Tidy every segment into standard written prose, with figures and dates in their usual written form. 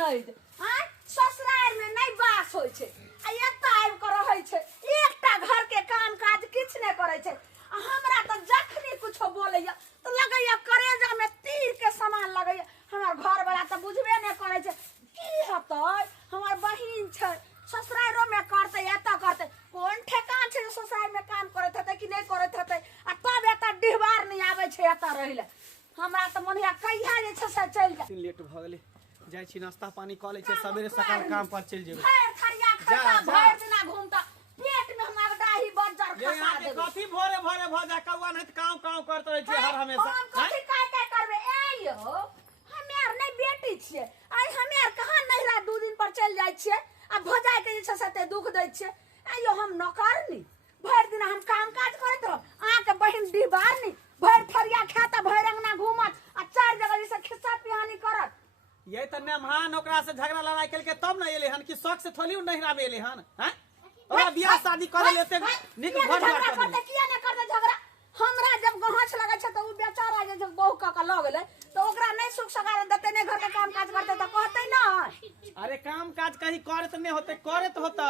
ननद ससुराल में नहीं बास होय छे आ एता आबि के रहै छे एकटा घर के काम काज किछ नै करै छे हमरा त जखनी कुछो बोलैया तो लगैया करेजा में तीर के समान लगैया हमर घर वाला त बुझबे नै करै छे की हतै हमर बहिन छे ससुरालो में करते एता करते कोन ठेकान छे ससुराल में काम करत हते कि नै करत हते आ तब एता डिहबार नै आबै छे एता रहिला हमरा त मोनिया कहिया जे छे से चल जा लेट भ गेलै जाय छी नाश्ता पानी क लै छी सबेरे सकाल काम पर चल जेबै भैर खरिया खाता भैर दिना घूमता पेट में हमरा डाही बंजर खसा ये देबे कथी भोरे भोरे भ जा कौआ नहीं काम काम करत रहै छी हर हमेशा हम कथी काय करबे ए यो हमे आर नै बेटी छियै आइ हमे आर कहां नहिरा 2 दिन पर चल जाय छियै आ भजाय के जे छै से दुख दै छियै आइयो हम नौकरनी भैर दिन हम काम काज करत रह आ के बहिन डिबारनी भैर फरिया खाता भैर अंगना घूमत आ चार जगह से खिस्सा पिहानी करत ये त नेमहान ओकरा से झगड़ा लड़ाई केलके तब न एले हन कि शौक से थोड़ी नहिरा में एले हन हैं ओकरा बियाह शादी करे लेते निक घर द्वार कर दे किया नै करते झगड़ा हमरा जब गहच लगै छै त उ बेचारा जे जब बहु का ल गेलै त ओकरा नै सुख सगार देते नै घर के काम काज करते त कहतै न अरे काम काज कहीं करत नहीं होते करत होता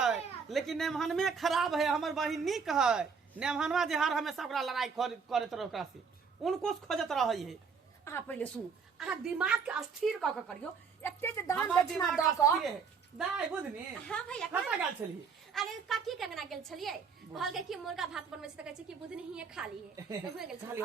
लेकिन नेमहन में खराब है हमर बहिन निक है नेमहनवा जे हर हमेशा ओकरा लड़ाई करत रह ओकरा से उनको खोजत रहै है आ पहले सुन आ दिमाग के स्थिर क करियो एते जे दान दक्षिणा द क दाई बुझनी हां भैया कता गेल छली अरे काकी के अंगना गेल छलिए कहल के कि मुर्गा भात बनबै छै त कहै छै कि बुधनी हिए खा लिए त हुए गेल छलिए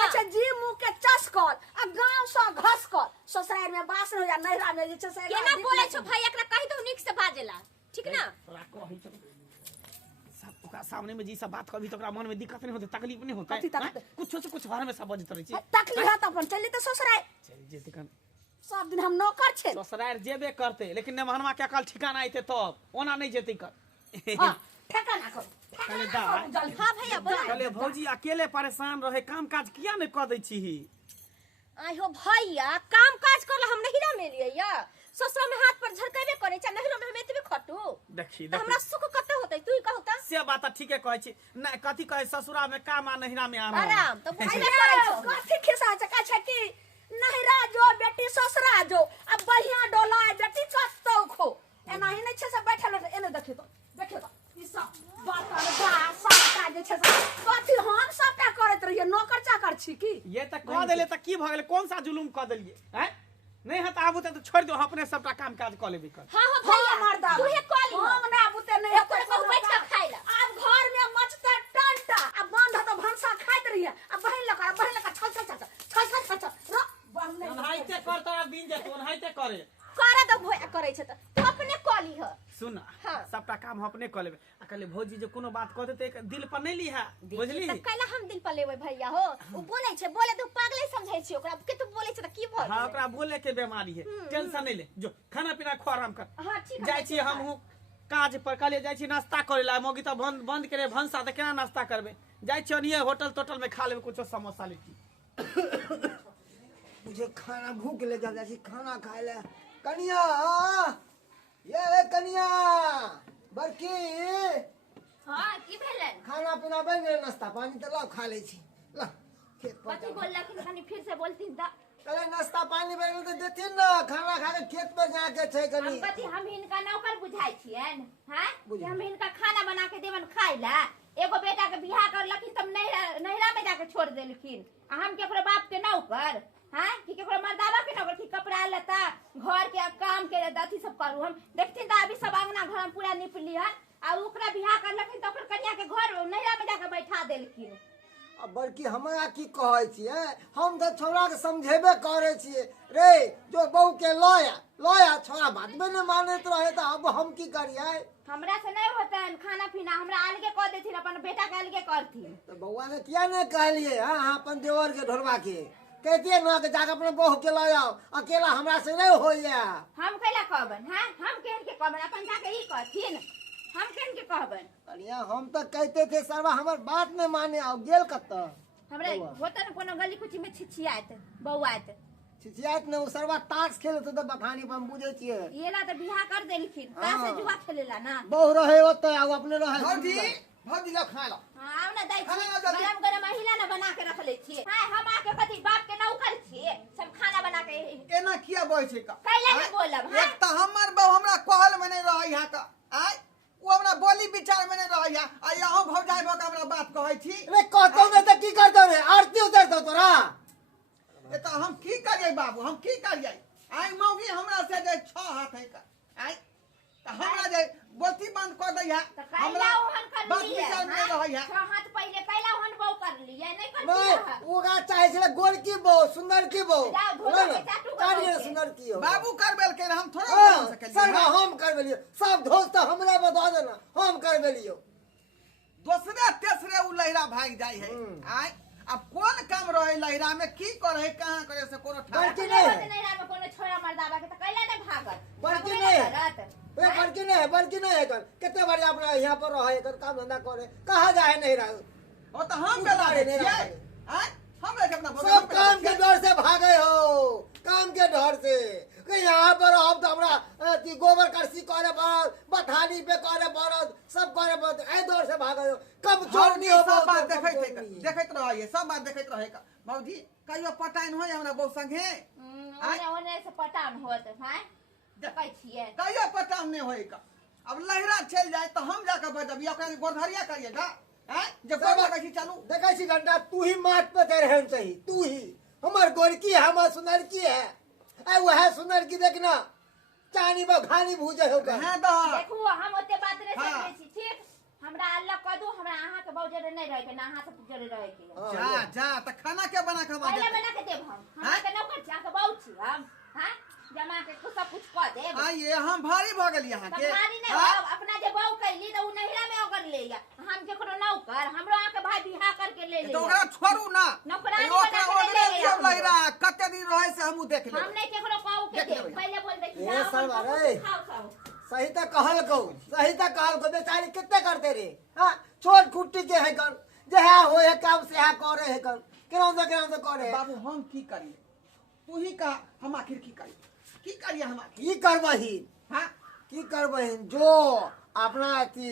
अच्छा जी मुंह के चस्कल आ गांव स घसकल ससुराल में बास हो या नहिरा में जे छै से केना बोलै छ भाई एकरा कहि दो निक से बाजेला ठीक ना तोरा कहि त सब ओकरा सामने में जी सब बात कभी तो ओकरा मन में दिक्कत नहीं होते तकलीफ नहीं होता कुछ से कुछ घर में सब बजत रहै छै तकलीफ है त अपन चली त ससुराल चल जे तकन सब दिन हम नौकर छे ससुराल जेबे करते लेकिन नेमहनवा के अकल ठिकाना आइते तब ओना नहीं जेते कर हां ठेकाना कर कले दा हां भैया बोला कले भौजी अकेले परेशान रहे काम काज किया नहीं क दै छी आई हो भैया काम काज करला हम नहिरा में लिए या ससुर में हाथ पर झरकेबे करे छ नहिरा में हम एतबे खटू देखी त हमरा सुख कते होतै तू कहू त से बात ठीके कहै छी ना कथी कहै ससुरा में काम आ नहिरा में आराम आराम तो बुझबे करे छ कथी खिसा छ का छ की नहिरा जो बेटी ससुरा जो अब बढ़िया डोला बेटी कतौ खो एना ही नै छ से बैठल एने देखियो तो ई सब बात बा सबटा जे छ से कथी हम सबटा करत रहिए नौकर चाकर छी की ये त क देले त की भ गेले कौन सा जुलुम क देलिए हैं नहीं हत आबू त छोड़ दो अपने सबटा काम काज क लेबे कर हां हां भैया मर्दा तू हे कॉल हम ना बुते नहीं एको को बैठ के खाइला अब घर में मचते टंटा अब बंद तो भंसा खाइत रहिए अब बहिन लका छल रो ओनहाइते कर तोरा दिन जे ओनहाइते करे करे दो भैया करे छ त तू अपने कॉली ह सुन हाँ। सबटा काम हम अपने क लेबे अकले भौजी जे कोनो बात क देते दिल पर नहीं लीहा बुझली त कैला हम दिल पर लेबै भैया हो उ बोलै छै बोले तू पागले समझै छी ओकरा के तू बोलै छ त की भ हां ओकरा बोले के बीमारी है टेंशन नहीं ले जो खाना पीना खो आराम कर हां ठीक जाय छी हम हूं काज पर कले जाय छी नाश्ता करे ला मोगी त बंद करे भंसा त केना नाश्ता करबे जाय छी ओनिए होटल में खा लेबे कुछ समोसा लेती मुझे खाना भूख ले जा छी खाना खाए ले कनिया ये कनिया बरकी हां की भेलन खाना पीना बन गेल नाश्ता पानी त ला खा ले छी ला खेत पर कथि बोलला कि कनी फिर से बोलतीन त अरे नाश्ता पानी बन गेल त देथिन ना खाना खा के खेत पर जाके छै कनी हम कथि हम हिनका नौकर बुझाई छियन हैं कि हम हिनका खाना बना के देवन खाइला एगो बेटा के बियाह करलखिन तब नहिरा में जाके छोड़ देलखिन आ हम केकरो बाप के नौकर हैं कि केकरो मर्दावा के नौकर कि कपड़ा लता घर के काम के अथी सब करू हम देखथिन त अभी सब अंगना घर में पूरा निप लिहन आ ओकरा बियाह करलखिन त ओकर कन्या के घर नहिरा में जाके बैठा देलखिन अब बड़की हमरा की कहै छियै हम त छोरा के समझेबे करे छियै रे जो बहू के लया छोरा बात में न मानत रहे त अब हम की करियै हमरा से नहीं होतन खाना पीना हमरा अलगे क देथिन अपन बेटा के अलगे करथिन तो बउआ ने किया ने कहलिए हां अपन देवर के ढोलवा के कहतिए ना के जाके अपने बहू के ल आओ अकेला हमरा से नहीं होइया हम कैला कहबन हैं हम केहन के कहबन अपन जाके ई कहथिन हम केहन के कहबन अरिया हम तो कहते थे सरवा हमर बात नहीं माने आओ गेल कत हमरा होतन कोनो गली कुची में छिछियात बौआत छिछियात ने सरवा ताश खेलत तो बखानी पर हम बुझे छिए येला त बियाह कर देलखिन का से जुआ खेलेला ना बहु रहे होते आओ अपने रहे भौजी भौजी लो खा लो हाँ ना दै खाना छी ना जल्दी। गरम गरम महिला ना बना के रख ले छी हां हम आके कथी बाप के नौकर छी सब खाना बना के एना किया बोल छै का कैला के आँय? बोलब हां एक त हमर बहू हमरा कहल में नहीं रहै है का आय वो हमरा बोली विचार में नहीं रहै है आ यहाँ भौजाई भक हमरा बात कहै छी रे कहतो ने त की करतो रे आरती उतार दो तोरा ए त हम की करियै बाबू हम की करियै आय मौगी हमरा से जे 6 हाथ है का आय त हमरा जे बोलती बंद कर दै है तो कैला ओहन कर बात लिए विचार में नहीं रहै है 6 हाथ पहले कैला ओहन बहु कर लिए नहीं कर नहीं दिया ओगा चाहे छले गोर की बो सुंदर की बो जाओ, धोलो के चाटू कर काढ़िए दो। सुंदर की हो बाबू करबेल के हम थोड़ा हाँ, बना सकलियै सरवा हम करबेलियो सब दोस्त हमरा बता देना हम करबेलियो दूसरे तेसरे उ लहरा भाग जाय है आय अब कौन काम रहे लहरा में की करे कहां करे से कोनो ठा बड़की नहीं नहीं है नहीं राम कोनो छोरा मर्दाबा के तो कैला ने भागत बड़की भागबे नहीं ना है करत। वे बड़की नहीं है कर कितने बार अपना यहाँ पर रहे कर काम धंधा करे कहाँ जाए नहीं रहा ओ त हम बेला नहीं छियै रहा आय हम रहे अपना सब काम के डर से भागे हो काम के डर से कि यहाँ पर हम तो हमरा अथी गोबर करसी करे पड़त बथानी पे करे पड़त सब करे पड़त ए डर से भागे हो कब चोरनी हो सब बात देखैत रहे सब बात देखैत रहे का भौजी कहियो पटाइन होय हमरा बहु संगे ओने ओने से पटान होत हैं देखै छियै कहियो पटाइन नहीं होय का अब लहरा चल जाए तो हम जाकर बजब या ओकरा गोधरिया करिएगा हैं जब बाबा कहि चलू देखै छी घंटा तू ही माथ पे चढ़ रहन चाहिए तू ही हमर गोरकी है हमर सुनर की है ए वह सुनर की देखना चानी पर घानी भूजे हो का हैं द देखू हम ओते बात रे हाँ। सकले छी ठीक हमरा अल्लाह कह दू हमरा अहाँ के बहुत जरे नहीं रहे के ना अहाँ से जरे रहे के जा जा त खाना के बना के पहले माजे बना के देब हम हमरा के नौकर छी अहाँ के बहुत छी हम हां जमा के कुछ सब कुछ कह देब आइए हम भारी भ गेल यहाँ के भारी नहीं हाँ? हो अपना जे बहू कैली त उ नहिरा में ओकर ले या हम केकरो नौकर हमरो आके भाई बियाह करके ले ले तो ओकरा छोड़ू ना नौकरानी ओकरा बना के ओकरे ले ले सब लहरा कते दिन रहे से हमहू देख ले हम नहीं केकरो कहू के देख दे लेबै। पहले बोल दे कि ए जाओ सरवा अपन रे। खाओ खाओ सही तो कहल को बेचारी कितने करते रे हाँ छोट कुट्टी के है कर जे है हो है काम से है करे है कर केना से करे बाबू हम की करिए तू ही कहा हम आखिर की करिए हम आखिर की करबही हाँ की करबही जो अपना अथी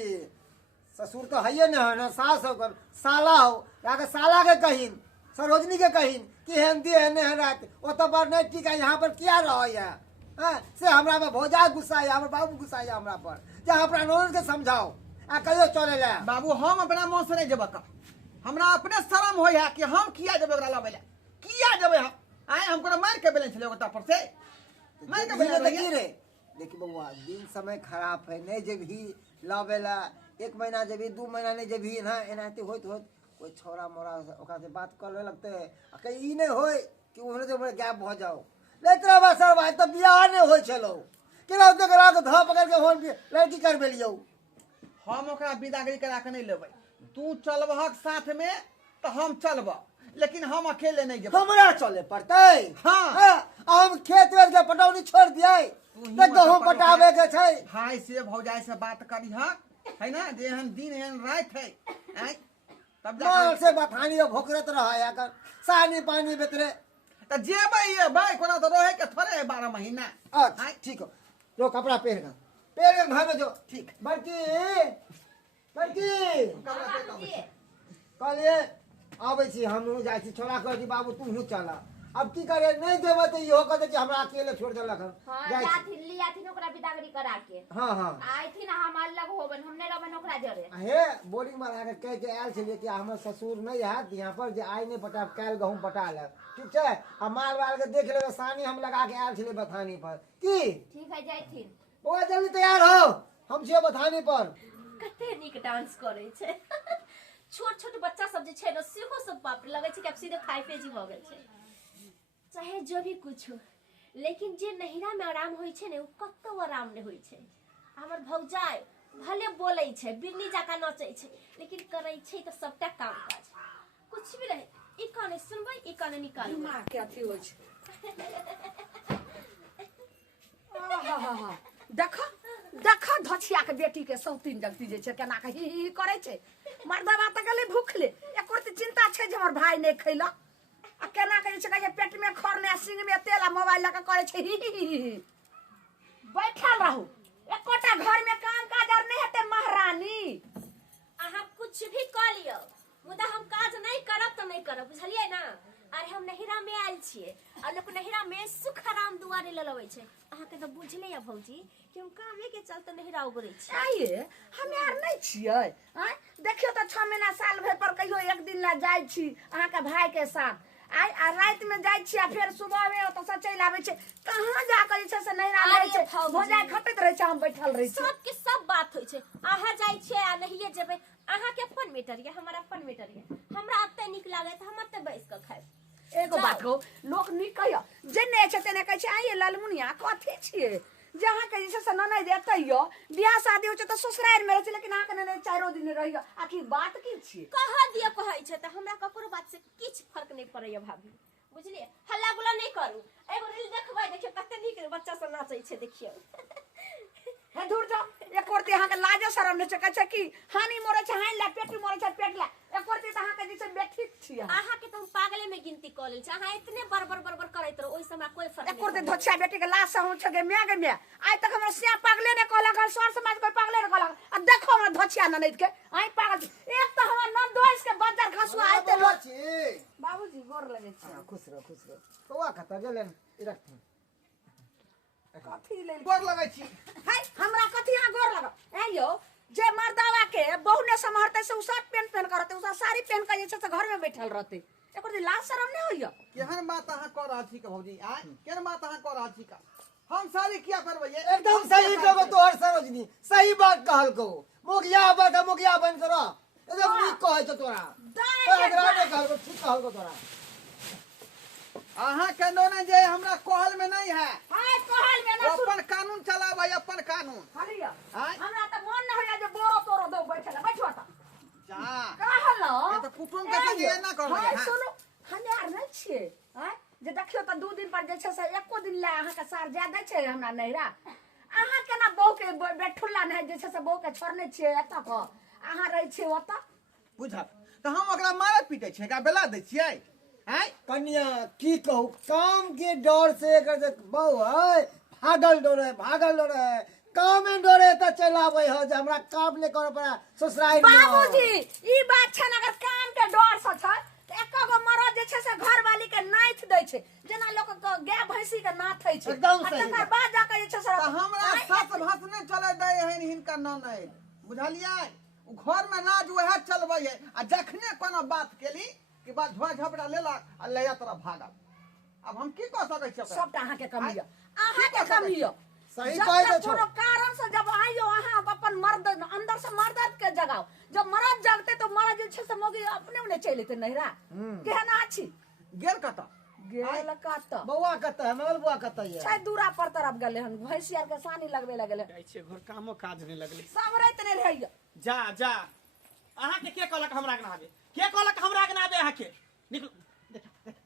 ससुर तो है ना है ना सास हो कर साला हो जाके साला के कहिन सरोजनी के कहिन कि हेंदी हेने है रात ओ तो पर नहीं ठीक है यहाँ पर क्या रह है हाँ से हमरा में भौजा गुस्सा है हमर बाबू गुस्सा है हमरा पर जा अपना नौन के समझाओ आ कहियो चले ला बाबू हम अपना मन से नहीं जेब का हमरा अपने शर्म हो है कि हम किया जेबे ओकरा लाबे ला किया जेबे हम आए हमको मार के बेलन छले ओकरा पर से मार के बेलन देखी रे देखी बउआ दिन समय खराब है नहीं जब ही लावेला 1 महीना जब ही 2 महीना नहीं जब ही ना एनाते होत कोई छोरा मोरा ओकरा से बात करे लगते आ कहीं ई नहीं होय कि उन्हें तो मैं गैप हो जाओ लेतरा बसर भाई तो बियाह नहीं होय चलो केना तो करा के धा पकड़ के होन के लड़की कर बेलियो हम ओकरा विदागरी करा के नहीं लेबै तू चलबहक साथ में तो हम चलब लेकिन हम अकेले नहीं जेब हमरा चले पड़ते हाँ। हम खेत वेत के पटौनी छोड़ दिए तो गहूं पटावे के छै भाई से भौजाई से बात करी है ना जेहन दिन एहन रात है आय तब माल जाकर से बथानी भोकरत रहा है कर सानी पानी बेतरे तो जेबै ये भाई कोना तो रहे के थोड़े है 12 महीना अच्छा ठीक हो जो कपड़ा पहन के घर में जो ठीक बड़की कपड़ा पे कम है। कहलिए आबै छी हम जाइ छी छोड़ा कह कि बाबू तू चला अब की करे नहीं देबे तो इहो कहते कि हमरा अकेले छोड़ देलक हम हां जाइ छी जाथिन लियाथिन ओकरा विदागरी करा के हां हां आइथिन हम अलग होबन हमने रहबन ओकरा जरे हे बोरिंग मारा के कह के आयल छलिए कि हमर ससुर नहीं हैत यहाँ पर जे आइ नहीं पटा काल गहूं पटा ले ठीक है आ माल वाल के देख लेबे सानी हम लगा के आयल छलिए बथानी पर की ठीक है जाइथिन बउआ जल्दी तैयार हो हम छिए बथानी पर कते नीक डांस करे छै छोट छोट बच्चा सब जे छै न सेहो सब बाप रे लगे छै कि अब सीधे खाई पे जी भ गेल छै चाहे जो भी कुछ हो लेकिन जे नहिरा में आराम होई छै ने उ कत्तो आराम नै होई छै हमर भौजाई भले बोलै छै बिन्नी जका नचै छै लेकिन करै छै त सबटा काम काज कुछ भी रहे ई काने सुनबै ई काने निकालबै माँ के अथी होइ छै आहा देखो देखो धछिया के बेटी के सौतीन जगती जे छै केना के ही करे छै मर्दवा त गेलै भूखले एकर त चिंता छै जे हमर भाई नहीं खैला आ केना के छै के पेट में खर ने सिंग में तेल आ मोबाइल लगा करे छै बैठल रहू एकोटा घर में काम काज और नहीं हेते महारानी अहाँ कुछ कुछ भी कर लियो मुदा हम काज नहीं करब तो नहीं करब बुझलिए ना। अरे हम नहिरा में आयल छिए और लोग नहिरा में सुख आराम दुआरे ल लबै छै। अहाँ के तो बुझले या भौजी कि हम कामे के चलते नहिरा उगरै छी। आइए हम यार नहीं छियै आय देखियो तो 6 महीना साल भर पर कहियो एक दिन ला जाय छी अहाँ के भाई के साथ आय आ रात में जाय छी आ फिर सुबह में ओत से चल आबै छै। कहां जा के जे छै से नहिरा रहै छै भोजाय खटैत रहै छै हम बैठल रहै छी। सब के सब बात होय छै। अहाँ जाय छिए आ नहिए जेबै। अहाँ के अपन मीटर या हमर अपन मीटर या हमरा अत्ते निक लागे त हम अत्ते बैस के खाइब। एगो बात कहू लोग नीक कहय जेने छै तेने कहै छै आइए लालमुनिया कथी छियै जहाँ के जे से ननद देतै यो बियाह शादी हो छै त ससुराल में रहै छै लेकिन अहाँ के ननद 4 दिन रहियो आखिर बात की छियै। कह दिए कहै छै त हमरा ककरो बात से किछ फर्क नहीं पड़ैया भाभी बुझलिए। हल्ला गुला नहीं करू। एगो रील देखबै देखियो कते नीक बच्चा सब नाचै छै देखियो। हे दूर जाओ एक कोरती अहाँ के लाजे शरम नै छै कहै छै कि हानि मोरे छै हानि ला पेटी मोरे छै पेट ला एक कोरती त अहाँ के जे छै बेठी छियै। अहाँ के त हम पागले में गिनती क लेल छै। अहाँ इतने बरबर करैत रहो ओइ से हमरा कोई फर्क एक नहीं कोरती पड़ै। धोछा बेटी के लाश से हो छै गे मैं आज तक हमरा सिया पागले ने कहला घर सर समाज कोई पागले ने कहला आ देखो हमरा धोछिया ननद के आई पागल एक त हमर नन दोइस के बजार खसुआ आइते लो बाबूजी गोर लगे छै। खुश रहो कौआ कत गेलन ई रख कथी ले गोर लगै छी। हाय हमरा कथी यहाँ गोर लगा ए यो जे मर्दावा के बहु ने समहरते से उ शर्ट पैंट पहन करते उ साड़ी पहन के जे छै से घर में बैठल रहते एकर दिन लाज शरम नहीं होइया। केहन बात अहाँ कह रहल छी के भौजी आय केहन बात अहाँ कह रहल छी का हम सारी किया करबै ये एकदम सही कहो तोहर सरोजनी सही बात कहल को मुखिया बात मुखिया बन करो एकदम नीक कहै छ तोरा अगरा ने कहल को ठीक कहल को तोरा। अहाँ के दोने जे हमरा कहल में नहीं है हाय कहल में ना सुन अपन कानून चलाबै अपन कानून। हलिया आय हमरा त मन न होइया जे बोरो तोरो दो बैठल बैठो त जा कहल ये तो कुटुम के संग एना करबै हाय हां सुनो हम यार नहीं छिए हाय जे देखियो त 2 दिन पर जे छै से एको दिन ला अहाँ के सार ज्यादा छै हमरा नहिरा अहाँ केना बहु के बैठुल्ला नहीं जे छै से बहु के छोड़ने छिए एत क अहाँ रहै छिए ओत बुझब त हम ओकरा मारत पीटै छियै एकरा बेला दै छियै आय कन्या की कहू काम के डर से एकर जे बहु है भागल डोरे काम में डोरे त चलाबै ह जे हमरा काम ने करे पड़ा ससुराल में। बाबूजी ई बात छै न अगर काम के डर से छै त एकगो मरद जे छै से घर वाली के नाथ दै छै जेना लोग गाय भैंसी के नाथै छै एकदम सही तकर बाद जाके जे छै से त हमरा सस भस ने चले दै हन हिनका ननद बुझलियै उ घर में लाज वह चलबै है आ जखने कोनो बात केली कि बात झोआ झपड़ा लेलक आ लया तरफ भागल। अब हम की कह सकै छी ओकरा सबटा अहाँ के कमी य अहाँ के कमी य सही जब कहै तक छौ कोनो कारण से जब आइयो अहाँ अपन मर्द अंदर से मर्दत के जगाओ जब मर्द जगते तो मर्द जे छै से मोगी अपने उन्हें चले थे नहिरा केहन आछि गेल कत गेल कात बौआ कत है मगर बौआ कत है शायद दूरा पर तरफ गेले हन भैंसिया के सानी लगबे लगले जाइ छै घर कामो काज नहीं लगले समरैत नहीं रहैया जा जा अहाँ के कहलक हमरा के नाबे के कहलक हमरा के नाबे अहाँ के निकल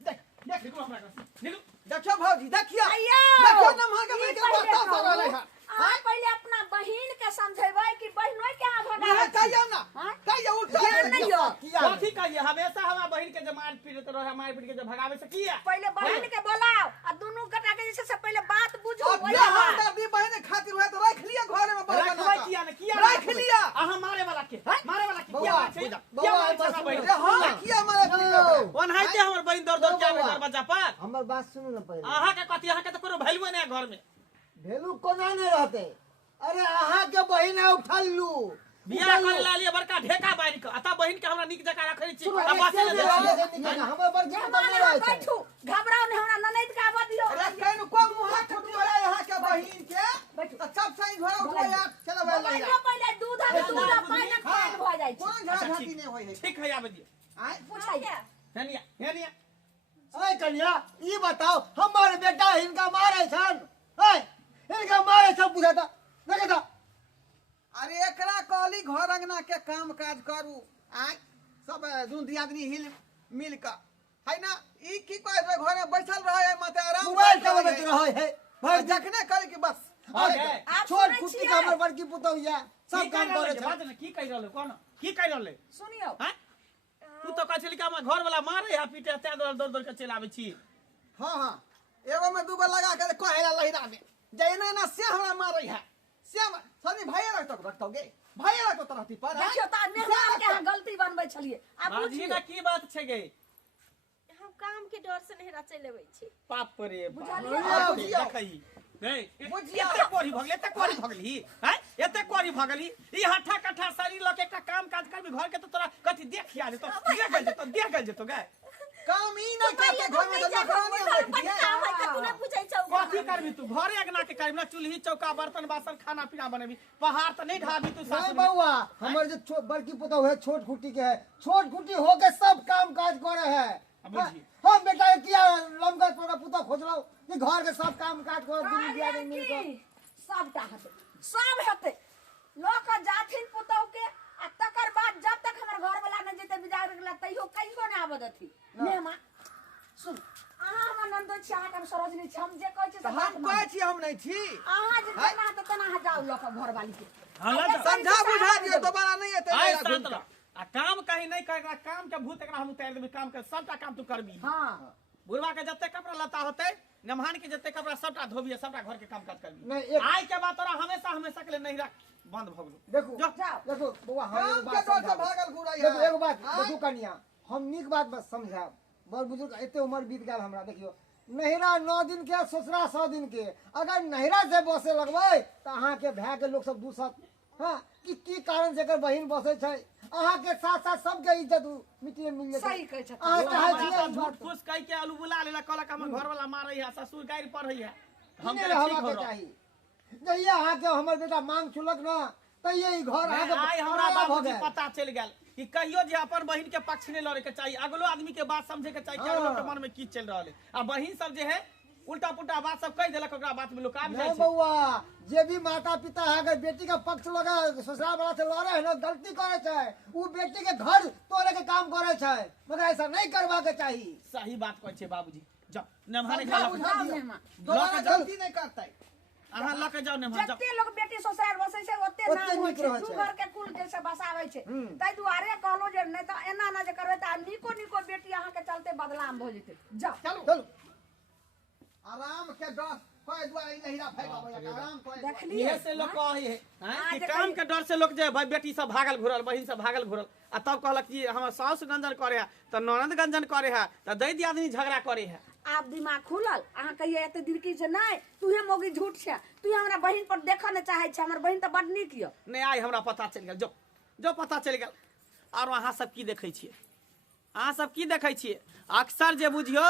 देख निकल हमरा के निकल देखियो भौजी देखियो अय्यो देखियो नमहा के के बात कर रहले है हां पहले अपना बहिन के समझेबै कि बहिनों के आ भगा नहीं कहियो ना कहियो उठा ज्ञान नहीं हो कथी कहिए हमेशा हमरा बहिन के जे मार पीट रहे मार पीट के जे भगावे से किया पहले बहिन के बोलाओ आ दोनों कटा के जैसे से पहले बात बुझो अब ये हमदर्दी बहन खातिर हुए तो रख लिया घर में रखबै किया ने किया रख लिया अहाँ मारे वाला के किया बात छै बौआ बहिन हां किया मारे पीटे ओनहाइते हमर बहिन दौड़ दौड़ के आवे दरवाजा पर हमर बात सुनू न पहले अहाँ के कथी अहाँ के तो कोनो वैल्यू नहीं घर में भेलू कोना नहीं रहते अरे अहाँ के बहिन है उठल लू बियाह कर लालिए बड़का ढेका बांध के अता बहिन के हमरा निक जका रखै छी सुनो, अब बात ऐसे ले नहीं हमर पर जे जमाना नहीं रहे बैठू घबराओ नहीं हमरा ननद का आवा दियो अरे कहीं को मुंह फुट गया यहाँ के बहिन के बैठू। तो सब सही घर उठो यार चलो भाई लग बोलाइयो पहले दूध आ पानी खान भ जाय छै कौन झगड़ा झांकी नहीं होई है ठीक है आवे दियो आय पूछाइए हेनिया अरे कन्या ई बताओ हमारे बेटा इनका मारे छन है इनका मारे छन पूछा था देखे था अरे एकरा कहली घर अंगना के काम काज करू आय सब दून दियादनी हिल मिल का है ना ई की कहे रे घर में बैठल रहे है मते आराम मोबाइल के बजत रहे है भाई जखने करे कि बस आप छोड़ सुनै कुत्ती छियै? का हमर बड़की पुतौया सब काम करे छन बात ने की कहि रहले कोन की कहि रहले सुनियो हैं तू तो कहै छली कि हमर घर वाला मारे या पीटे ते दौड़ दौड़ के चल आवे छी हां हां एगो में दूगो लगा के कहेला लहिरा में जइने ना से हमरा मारै है से सनी भाई रखतो गे भाई तो तरहती पर देखियो त मेहमान के यहाँ गलती बनबै छलिए आ बाजी पूछिए ना की बात छै गे हम काम के डर से नहिरा चलि अबै छी। पाप रे बुझलियै? देखही नहीं बुझिया। एते कोरी भगली हैं एते कोरी भगली ई हठा कठा शरीर लके एकटा काम काज करबी घर के तो तोरा कथि देखिया जे तो देख गल जेतो गे काम ही ना करते घर में तो नौकरानी हम देख दिए काम है त तू नहीं बुझै छौ। कथी करबी तू घरे अगना के करबी ना चूल्ही चौका बर्तन बासन खाना पीना बनेबी पहाड़ तो नहीं ढाबी तू नहीं सासुर में बउआ हमर जो बड़की पुतौ है छोट खुटी के है, छोट खुटी होके सब काम काज करे है। अब बुझिए। हम बेटा के किया लमका तोरा पुतौ खोजलौ कि घर के सब काम काज कर दुनु दिया दे मिल के सबटा हेतै सब हेतै लोक जाथिन पुतौ के आ तकर बाद जब तक हमर घर वाला न जेते बिदार गेला तैयो कहियो न आबद अथी मेहमान सुन अहाँ हमर नंदो छी अहाँ के सरोजनी छी हम जे कहै छी तो हम कहै छी हम नहीं छी अहाँ जे तना त तना अहाँ जाउ लोक घर वाली के हाला तो समझा बुझा दियो दोबारा नहीं एते आय मेरा शांत रह आ काम कहीं नहीं करेगा काम के भूत एकरा हम उतार देबी काम के सबटा काम तू करबी हां बुढ़वा के जते कपड़ा लता होते नमहान के जते कपड़ा सबटा धोबी सबटा घर के काम काज करबी नहीं एक आय के बाद तोरा हमेशा के लिए नहीं रख बंद भगलो देखो जो देखो बउआ हम काम एगो के बात डर से समझा भागल घुराई देखो एगो बात देखो कन्या हम नीक बात बस समझा बड़ बुजुर्ग एते उम्र बीत गेल हमरा देखियो नहिरा 9 दिन के ससुरा 100 दिन के अगर नहिरा से बसे लगबै त अहाँ के भाई के लोग सब दूसत हां की कारण से एकर बहिन बसे छै अहाँ के साथ साथ सबके इज्जत मिट्टी में मिल जेतै सही कहै छथि। अहाँ चाहे हमरा छियै तो झूठ फूस कह के आलू बुला लेला कहलक हमर घर वाला मारै है ससुर गारि पढ़ै है हम हम के रहबा ठीक हो के रहो चाही जहिया अहाँ के हमर बेटा मांग छुलक ना तहिया ई घर अहाँ के आय हमरा पराया भऽ बाबूजी गेल। पता चल गेल कि कहियो जे अपन बहिन के पक्ष नहीं लड़े के चाहिए अगलो आदमी के बात समझे के चाहिए कि अगलो के मन में की चल रहा है आ बहिन सब जे है उल्टा पुल्टा बात सब कह देलक ओकरा बात में लोग आब जाय नहीं छै बउआ जे भी माता पिता है अगर बेटी का पक्ष लगा ससुराल वाला से लड़े है ना गलती करे छै उ बेटी के घर तोड़े के काम करे छै मगर ऐसा नहीं करवा के चाहिए सही बात कहै छै बाबूजी जाओ नमहाने समझा जा बुझा जाओ दियो मेहमान। दोबारा लऽ के गलती नहीं करते अहाँ लऽ के जाओ नमहान जाओ जते लोग बेटी ससुराल बसै छै ओते ओते नाम होइ नीक छै रहै दू छै। घर के कुल जैसे बसाबै छै हम्म। ताहि दुआरे कहलो जे नहीं त एना ना जे करबै त निको बेटी अहाँ के चलते बदनाम भ जेतै जाओ चलो आराम के डर कोई द्वारा नहिरा फेंका आराम कोई देखलिए इहे से लोग कहै है हाँ, कि जे काम कहिए। के डर से लोग जे भाई बेटी सब भागल घुरल बहिन सब भागल घुरल आ तब कहलक कि हमर साउस गंजन करे है त ननद गंजन करे है त दैदी आदमी झगड़ा करे है आब दिमाग खुलल अहाँ कहिए एते दिन की जे नहीं तूहे मोगी झूठ छै तू हमरा बहिन पर देखऽ न चाहै छै हमर बहिन त बड नीक य नहीं आइ हमरा पता चल गेल जो पता चल गेल और अहाँ सब की देखै छियै अहाँ सब की देखै छियै अक्सर जे बुझियो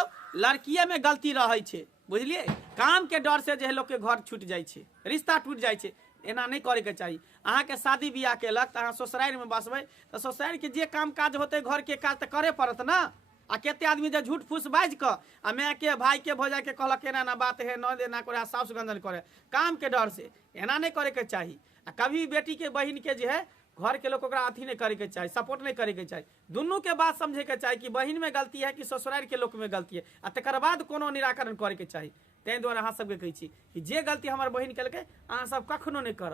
लड़किये में गलती रहै छै बुझलिए काम के डर से जे है लोग के घर छूट जाइ छै रिश्ता टूट जाइ छै एना नहीं करे के चाहिए अहाँ के शादी बियाह केलक त अहाँ ससुराल में बसबै त ससुराल के जे काम काज होते घर के काज त करे पड़त ना आ केते आदमी जे झूठ फूस बाज क आ माय के भाई के भौजाई के कहलक एना ना बात है न देना करे साउस गंजन करे काम के डर से एना नहीं करे के चाहिए आ कभी बेटी के बहिन के जे है घर के लोग ओकरा अथी नहीं करे के चाहिए सपोर्ट नहीं करे के चाहिए दुनू के बात समझे के चाहिए कि बहिन में गलती है कि ससुराल के लोग में गलती है आ तकर बाद कोनो निराकरण करे के चाहिए ताहि दुआरे अहाँ सबके कहै छी कि जे गलती हमर बहिन केलकै अहाँ सब कखनो नहीं करब